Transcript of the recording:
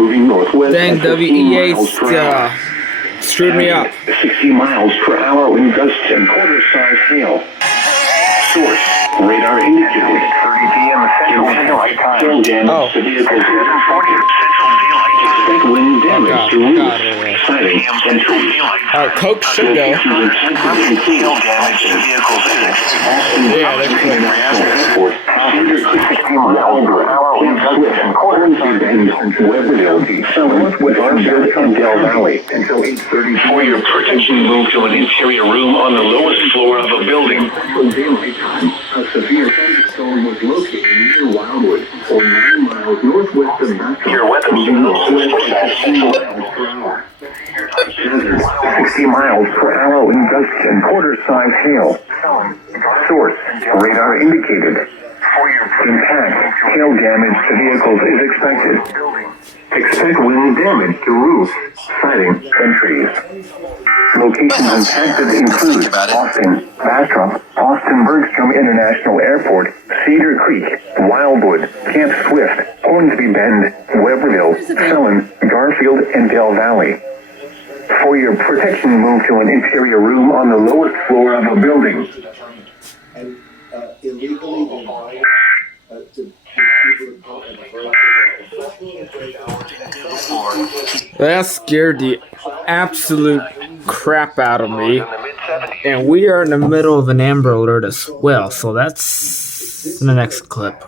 moving northwest. Dang, WEAS screwed me up. 60 miles per hour wind gusts and quarter-size hail. Source, radar indicated. 30 p.m. Central Daylight Time. Hail damage to vehicles. 7:40 Central Daylight Time. Expect wind damage to roofs. Sighting Central Daylight Time. Coke should go. Hail damage to vehicles is expected. Yeah, they're clear. 60 miles per hour wind gusts and quarter-size hail. Weatherville, southwest Garfield and Del Valley until 8:30. For your protection, move to an interior room on the lowest floor of the building. Daylight time, a severe thunderstorm was located near Wildwood, or 9 miles northwest of Nashville. Your weather northwest at 60 miles per hour. 60 miles per hour wind gusts and quarter-size hail. Source, radar indicated. Impact, hail damage to vehicles is expected. Expect wind damage to roofs, siding, and trees. Locations impacted include Austin, Bastrop, Austin Bergstrom International Airport, Cedar Creek, Wildwood, Camp Swift, Hornsby Bend, Weberville, Felon, Garfield, and Del Valley. For your protection, move to an interior room on the lowest floor of a building. And illegally invite to people to That scared the absolute crap out of me. And we are in the middle of an Amber Alert as well, so that's in the next clip.